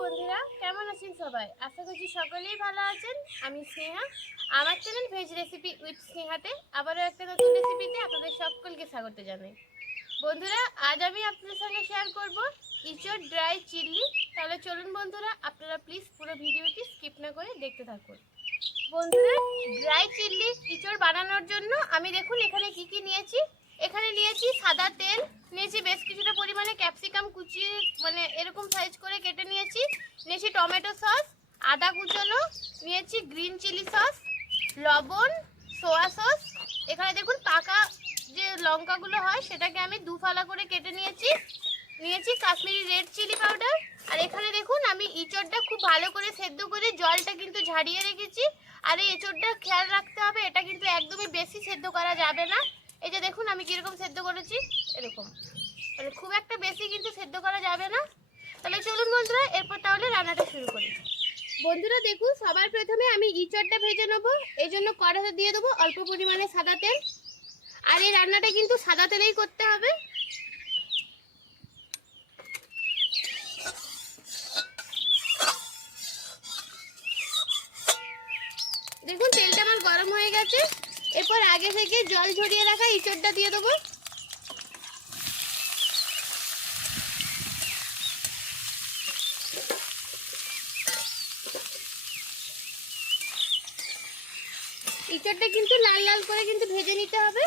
বন্ধুরা, কেমন আছেন সবাই? আশা করছি সকলেই ভালো আছেন। আমি স্নেহা। আমার চ্যানেল ভেজ রেসিপি উইথ স্নেহাতে আবারও একটা নতুন রেসিপিতে আপনাদের সকলকে স্বাগত জানাই। বন্ধুরা, আজ আমি আপনাদের সঙ্গে শেয়ার করব ইঁচড় ড্রাই চিল্লি তাহলে চলুন বন্ধুরা, আপনারা প্লিজ পুরো ভিডিওটি স্কিপ না করে দেখতে থাকুন। বন্ধুরা ড্রাই চিল্লি ইঁচড় বানানোর জন্য আমি দেখুন এখানে কি কি নিয়েছি। এখানে নিয়েছি সাদা তেল, নিয়েছি বেশ কিছুটা পরিমাণে ক্যাপসিকাম কুচিয়ে মানে এরকম সাইজ করে কেটে নিয়েছি। নিয়েছি টমেটো সস আদা কুচনো, নিয়েছি গ্রিন চিলি সস লবণ সোয়া সস এখানে দেখুন পাকা যে লঙ্কাগুলো হয়, সেটাকে আমি দু ফালা করে কেটে নিয়েছি। নিয়েছি কাশ্মীরি রেড চিলি পাউডার আর এখানে দেখুন আমি ইঁচড়টা খুব ভালো করে সেদ্ধ করে জলটা কিন্তু ঝাড়িয়ে রেখেছি। আর এই এঁচড়টা খেয়াল রাখতে হবে, এটা কিন্তু একদমই বেশি সেদ্ধ করা যাবে না। এই যে দেখুন, আমি কীরকম সেদ্ধ করেছি। এরকম। মানে খুব একটা বেশি কিন্তু সেদ্ধ করা যাবে না। তাহলে চলুন বন্ধুরা, এরপর তাহলে রান্নাটা শুরু করি। বন্ধুরা, দেখুন, সবার প্রথমে আমি ইঁচড়টা ভেজে নেব। এই জন্য কড়াতে দিয়ে দেবো অল্প পরিমাণে সাদা তেল। আর এই রান্নাটা কিন্তু সাদা তেলেই করতে হবে। দেখুন, তেলটা আমার গরম হয়ে গেছে। এরপর আগে থেকে জল ঝরিয়ে রাখা ইঁচড়টা দিয়ে দেবো। ইঁচড়টা কিন্তু লাল লাল করে কিন্তু ভেজে নিতে হবে।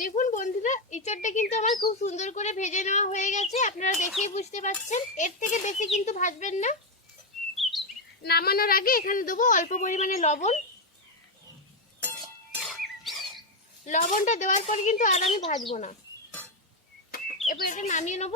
দেখুন বন্ধুরা, ইঁচড়টা কিন্তু আমার খুব সুন্দর করে ভেজে নেওয়া হয়ে গেছে, আপনারা দেখেই বুঝতে পারছেন। এর থেকে বেশি কিন্তু ভাজবেন না। নামানোর আগে এখানে দেবো অল্প পরিমাণে লবণ। লবণটা দেওয়ার পরে কিন্তু আর আমি ভাজবো না। এরপর এটা নামিয়ে নেব।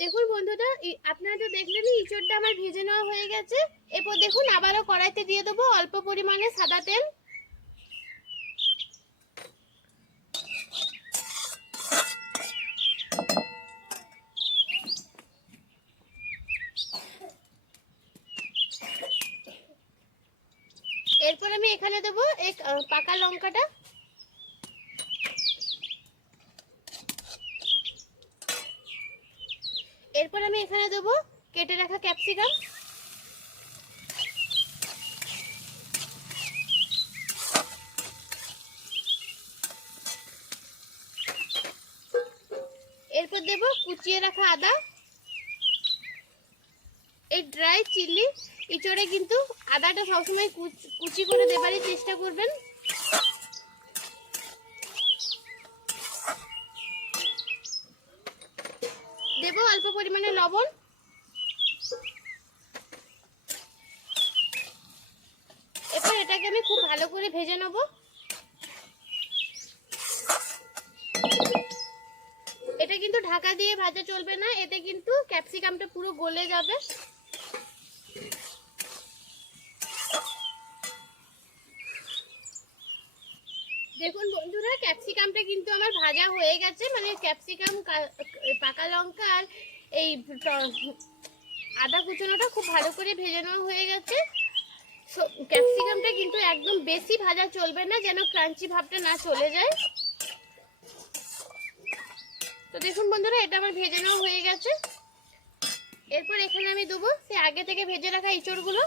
দেখুন বন্ধুরা আপনারা তো দেখলেনই, ইঁচড়টা আমার ভেজে নেওয়া হয়ে গেছে। এরপর দেখুন, আবারও কড়াইতে দিয়ে দেবো অল্প পরিমাণে সাদা তেল এরপর আমি এখানে দেবো এক পাকা লঙ্কাটা। এরপর আমি এখানে দেবো কেটে রাখা ক্যাপসিকাম। এরপর দেব কুচিয়ে রাখা আদা। এই ড্রাই চিলি ইঁচড়ে কিন্তু আদাটা সবসময় কুচি করে দেবারই চেষ্টা করবেন। দেবো অল্প পরিমাণে লবণ। এরপর এটাকে আমি খুব ভালো করে ভেজে নেব। এটা কিন্তু ঢাকা দিয়ে ভাজা চলবে না, এতে কিন্তু ক্যাপসিকামটা পুরো গলে যাবে। দেখুন বন্ধুরা ক্যাপসিকামটা কিন্তু আমার ভাজা হয়ে গেছে মানে ক্যাপসিকাম পাকা লঙ্কা আর এই আদা কুচনোটা খুব ভালো করে ভেজে নেওয়া হয়ে গেছে। ক্যাপসিকামটা কিন্তু একদম বেশি ভাজা চলবে না, যেন ক্রাঞ্চি ভাবটা না চলে যায়। তো দেখুন বন্ধুরা, এটা আমার ভেজে নেওয়া হয়ে গেছে। এরপর এখানে আমি দেবো সে আগে থেকে ভেজে রাখা ইঁচড়গুলো।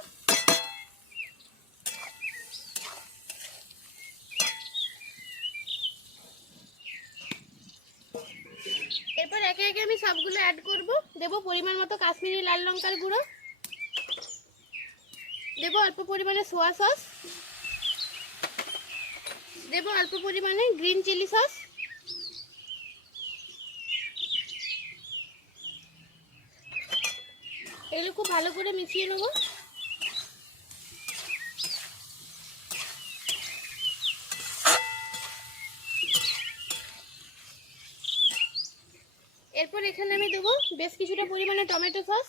এরপর একে একে আমি সবগুলো অ্যাড করব। দেব পরিমাণ মতো কাশ্মীরি লাল লঙ্কার গুঁড়ো। দেব অল্প পরিমাণে সোয়া সস দেব অল্প পরিমাণে গ্রিন চিলি সস এগুলো খুব ভালো করে মিশিয়ে নেব। এরপর এখানে আমি দেবো বেশ কিছুটা পরিমাণে টমেটো সস।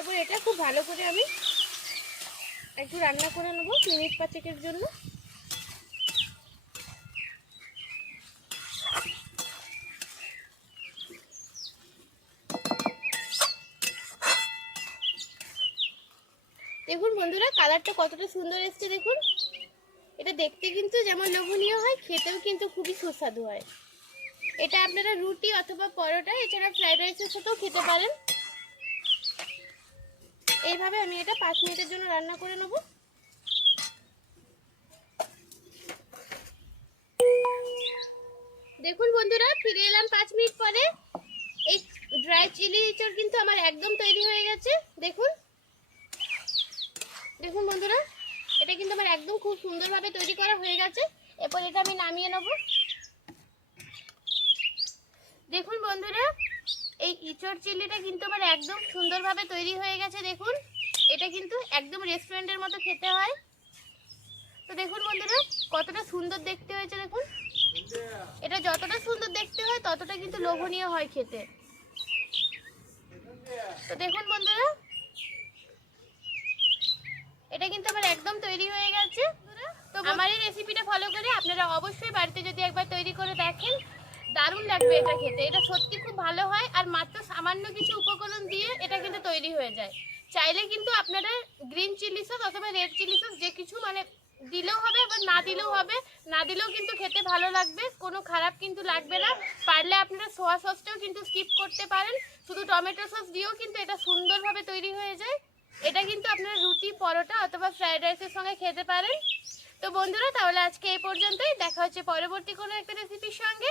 এবার এটা খুব ভালো করে আমি একটু রান্না করে নেব, মিনিট পাঁচেকের জন্য। দেখুন বন্ধুরা, কালারটা কতটা সুন্দর এসছে দেখুন। এটা দেখতে কিন্তু যেমন লোভনীয় হয়, খেতেও কিন্তু খুবই সুস্বাদু হয়। এটা আপনারা রুটি অথবা পরোটা, এছাড়া ফ্রাইড রাইসের সাথেও খেতে পারেন। এইভাবে আমি এটা পাঁচ মিনিটের জন্য রান্না করে নেব। দেখুন বন্ধুরা, ফিরে এলাম পাঁচ মিনিট পরে। এই ড্রাই চিলি ইঁচড় কিন্তু আমার একদম তৈরি হয়ে গেছে। দেখুন। দেখুন বন্ধুরা, এটা কিন্তু আমার একদম খুব সুন্দরভাবে তৈরি করা হয়ে গেছে। এরপর এটা আমি নামিয়ে নেব। দেখুন বন্ধুরা এই ইঁচড় চিল্লিটা কিন্তু আমার একদম সুন্দরভাবে তৈরি হয়ে গেছে, দেখুন। এটা কিন্তু একদম রেস্টুরেন্টের মতো খেতে হয়। তো দেখুন বন্ধুরা, কতটা সুন্দর দেখতে হয়েছে, দেখুন। এটা যতটা সুন্দর দেখতে হয়, ততটা কিন্তু লোভনীয় হয় খেতে। তো দেখুন বন্ধুরা, এটা কিন্তু আমার একদম তৈরি হয়ে গেছে। তো আমার এই রেসিপিটা ফলো করে আপনারা অবশ্যই বাড়িতে যদি একবার তৈরি করে দেখেন দারুণ লাগবে এটা খেতে। এটা সত্যি খুব ভালো হয় আর মাত্র সামান্য কিছু উপকরণ দিয়ে এটা কিন্তু তৈরি হয়ে যায়। চাইলে কিন্তু আপনারা গ্রিন চিলি সস অথবা রেড চিলি সস যে কিছু মানে দিলেও হবে আবার না দিলেও হবে, না দিলেও কিন্তু খেতে ভালো লাগবে, কোনো খারাপ কিন্তু লাগবে না। পারলে আপনারা সোয়া সসটাও কিন্তু স্কিপ করতে পারেন। শুধু টমেটো সস দিয়েও কিন্তু এটা সুন্দরভাবে তৈরি হয়ে যায়। এটা কিন্তু আপনারা রুটি, পরোটা অথবা ফ্রাইড রাইসের সঙ্গে খেতে পারেন। তো বন্ধুরা, তাহলে আজকে এই পর্যন্তই। দেখা হচ্ছে পরবর্তী কোনো একটা রেসিপির সঙ্গে।